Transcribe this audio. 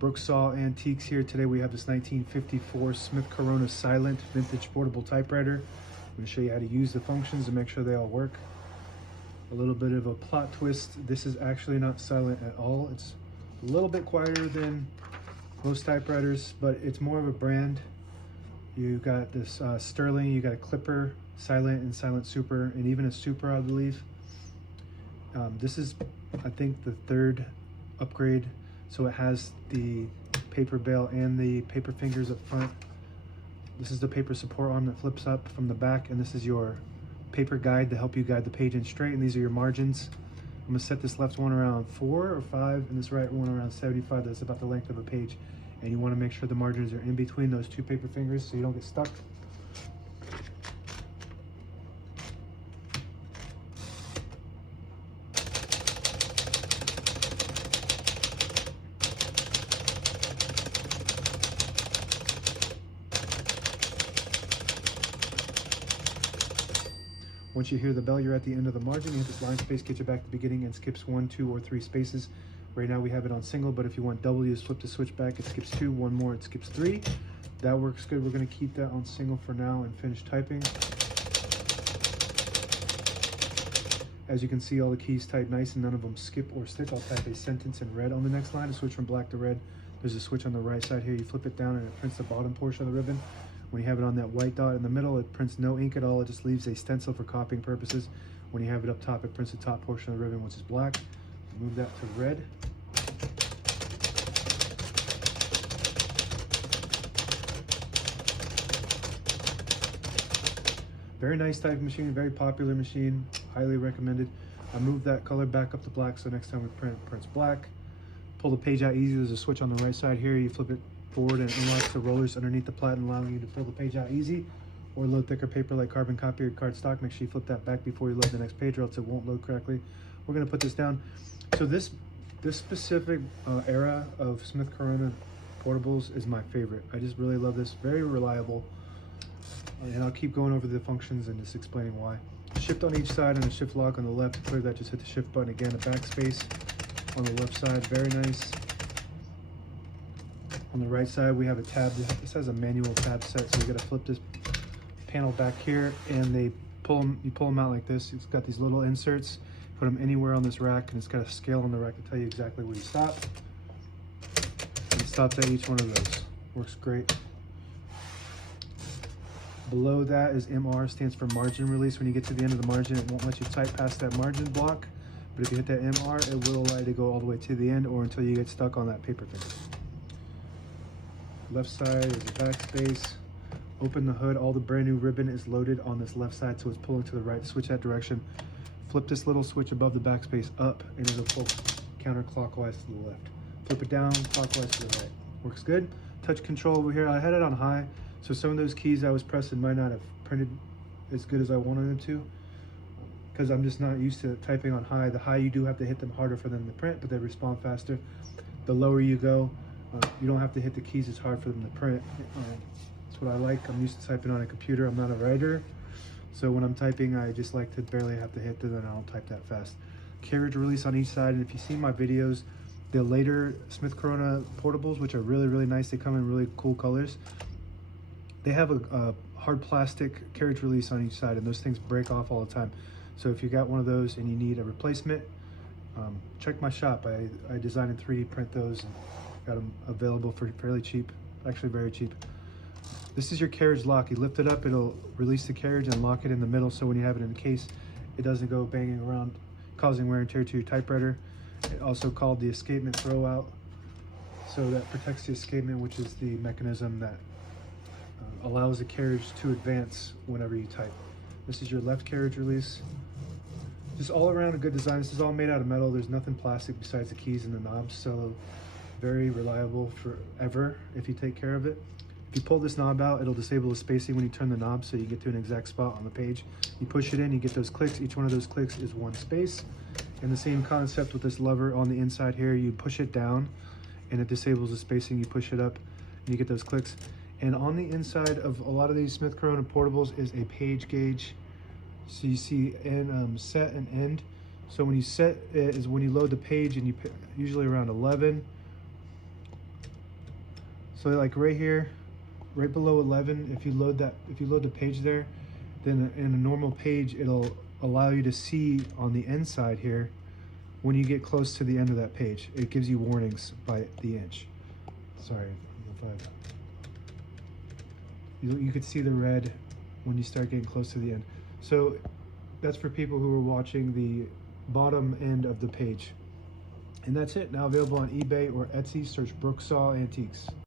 Brooksaw Antiques here. Today we have this 1954 Smith Corona Silent Vintage Portable Typewriter. I'm going to show you how to use the functions and make sure they all work. A little bit of a plot twist. This is actually not silent at all. It's a little bit quieter than most typewriters, but it's more of a brand. You got this Sterling, you got a Clipper, Silent and Silent Super, and even a Super, I believe. This is, I think, the third upgrade. So it has the paper bail and the paper fingers up front. This is the paper support arm that flips up from the back, and this is your paper guide to help you guide the page in straight, and these are your margins. I'm gonna set this left one around 4 or 5 and this right one around 75. That's about the length of a page. And you wanna make sure the margins are in between those two paper fingers so you don't get stuck. Once you hear the bell, you're at the end of the margin. You hit this line space, get you back to the beginning, and skips 1, 2, or 3 spaces. Right now we have it on single, but if you want double, you just flip the switch back. It skips 2, 1 more, it skips 3. That works good. We're gonna keep that on single for now and finish typing. As you can see, all the keys type nice and none of them skip or stick. I'll type a sentence in red on the next line to switch from black to red. There's a switch on the right side here. You flip it down and it prints the bottom portion of the ribbon. When you have it on that white dot in the middle, it prints no ink at all. It just leaves a stencil for copying purposes. When you have it up top, it prints the top portion of the ribbon, which is black. Move that to red. Very nice type of machine, very popular machine, highly recommended. I moved that color back up to black, so next time we print, it prints black. Pull the page out easy. There's a switch on the right side here. You flip it forward and unlocks the rollers underneath the platen, allowing you to pull the page out easy, or load thicker paper like carbon copy or cardstock. Make sure you flip that back before you load the next page, or else it won't load correctly. We're going to put this down. So this specific era of Smith Corona portables is my favorite. I just really love this. Very reliable, and I'll keep going over the functions and just explaining why. Shift on each side and a shift lock on the left. To clear that, just hit the shift button again. A backspace on the left side, very nice. On the right side, we have a tab. This has a manual tab set, so you got to flip this panel back here, and they pull them. You pull them out like this. It's got these little inserts. Put them anywhere on this rack, and it's got a scale on the rack to tell you exactly where you stop. And it stops at each one of those. Works great. Below that is MR, stands for margin release. When you get to the end of the margin, it won't let you type past that margin block. But if you hit that MR, it will allow you to go all the way to the end or until you get stuck on that paper finger. Left side is a backspace. Open the hood. All the brand new ribbon is loaded on this left side, so it's pulling to the right. Switch that direction. Flip this little switch above the backspace up, and it'll pull counterclockwise to the left. Flip it down, clockwise to the right. Works good. Touch control over here. I had it on high, so some of those keys I was pressing might not have printed as good as I wanted them to, because I'm just not used to typing on high. The high, you do have to hit them harder for them to print, but they respond faster. The lower you go, you don't have to hit the keys as hard for them to print. That's what I like. I'm used to typing on a computer. I'm not a writer, so when I'm typing, I just like to barely have to hit them, and I don't type that fast. Carriage release on each side, and if you see my videos, the later Smith Corona portables, which are really, really nice, they come in really cool colors. They have a hard plastic carriage release on each side, and those things break off all the time. So if you got one of those and you need a replacement, check my shop. I design and 3D print those, and got them available for fairly cheap, actually very cheap. This is your carriage lock. You lift it up, it'll release the carriage and lock it in the middle, so when you have it in the case, it doesn't go banging around, causing wear and tear to your typewriter. It also called the escapement throw out, so that protects the escapement, which is the mechanism that allows the carriage to advance whenever you type. This is your left carriage release. Just all around a good design. This is all made out of metal. There's nothing plastic besides the keys and the knobs, so very reliable forever if you take care of it. If you pull this knob out, it'll disable the spacing when you turn the knob, so you get to an exact spot on the page. You push it in, you get those clicks. Each one of those clicks is one space. And the same concept with this lever on the inside here. You push it down and it disables the spacing. You push it up and you get those clicks. And on the inside of a lot of these Smith Corona portables is a page gauge. So you see set and end. So when you set it is when you load the page, and you pick usually around 11 So like right here, right below 11, if you load the page there, then in a normal page, it'll allow you to see on the inside here when you get close to the end of that page. It gives you warnings by the inch. Sorry, if you could see the red when you start getting close to the end. So that's for people who are watching the bottom end of the page. And that's it. Now available on eBay or Etsy. Search Brooksaw Antiques.